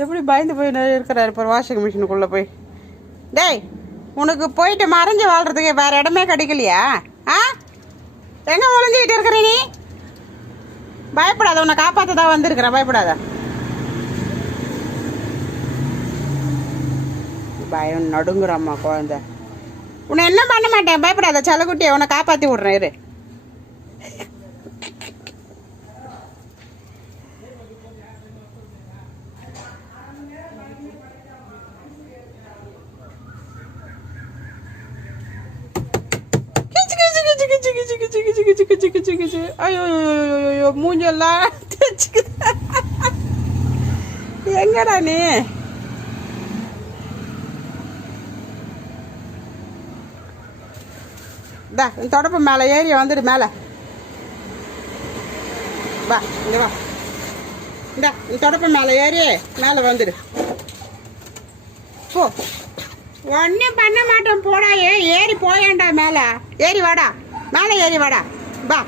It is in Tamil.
எப்படி பயந்து போய் இருக்கிறாரு இப்போ வாஷிங் மிஷினுக்குள்ளே போய். டேய், உனக்கு போயிட்டு மறைஞ்சு வாழ்கிறதுக்கு வேறு இடமே கிடைக்கலையா? ஆ, எங்கே ஒளிஞ்சிக்கிட்டு இருக்கிற நீ? பயப்படாத, உன்னை காப்பாற்ற தான் வந்திருக்கிறேன், பயப்படாத. பயம் நடுங்குறாம்மா குழந்தை. உன்னை என்ன பண்ண மாட்டேன், பயப்படாத செல்லக்குட்டியை, உன்னை காப்பாற்றி விட்றேன் இரு. ஐயோ மூஞ்செல்லாம் எங்கடா நீ? தொடப்பு மேலே ஏறி வந்துடு, மேலே வா, இங்க வா. தொடப்பு மேலே ஏறி மேலே வந்துடு போ. ஒன்றும் பண்ண மாட்டேன் போடா. ஏறி போயேன்டா மேலே. ஏறி வாடா, மேலே ஏறி வாடா, வா.